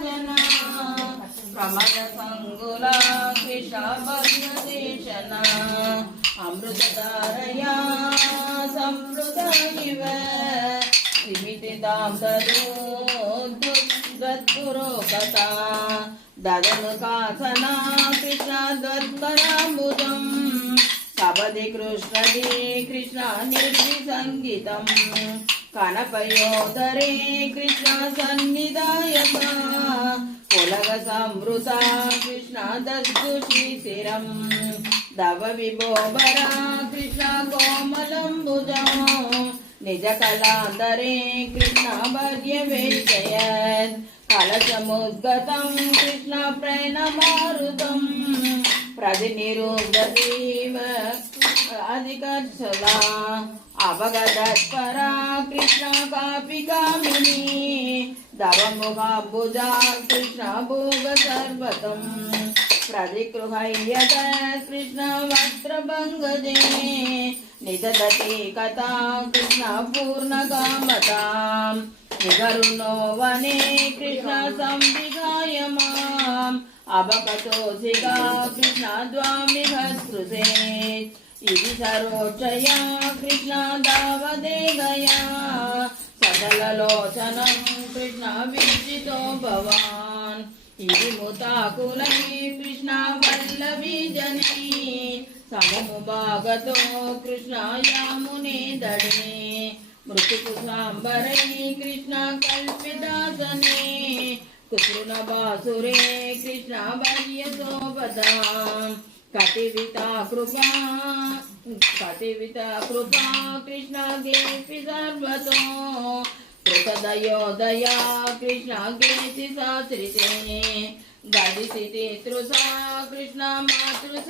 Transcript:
भजना प्रमद संगुला कृष्ण भद्रदेशन अमृतधारया संवृत इव सीमितां तदुद्गुरो कथा ददनु काथना कृष्ण द्वत्कराम्बुजम् कबदि कृष्णदि कृष्ण निर्विसङ्गीतं कनपयोदरे कृष्ण सन्निधायता पुलग संवृता कृष्ण दद्दुशिशिरं दव विभोबरा कृष्ण कोमलम्बुजं निज कलाधरे कृष्ण भर्यवेशयत् कलशमुद्गतं कृष्ण प्रणमारुतं प्रतिनिरुद्धतीव अधिकर्षदा अवगतत्परा कृष्ण कापि कामिनी दवमुखाम्बुजा कृष्ण भोग सर्वतं प्रतिगृह्यत कृष्ण वक्त्रभङ्गजे निददति कथा कृष्ण पूर्णकामतां निगरुणो वने कृष्ण संविधाय माम् अवकतोऽसिका कृष्ण द्वामिभस्रुते इति सरोचया कृष्ण दावदेगया सकललोचनं कृष्ण वीक्षितो भवान् इति मुताकुलै कृष्ण वल्लभी जने सममुभागतो कृष्ण यामुने दडे मृत्युकुशाम्बरै कृष्ण कल्पितासने कुसृणबासुरे कृष्ण भर्यसोपदाम् कटिविता कृपा कृष्ण गेपि सर्वतो कृतदयोदया कृष्ण गेति साश्रिते गदिसिते तृषा कृष्ण मातृसे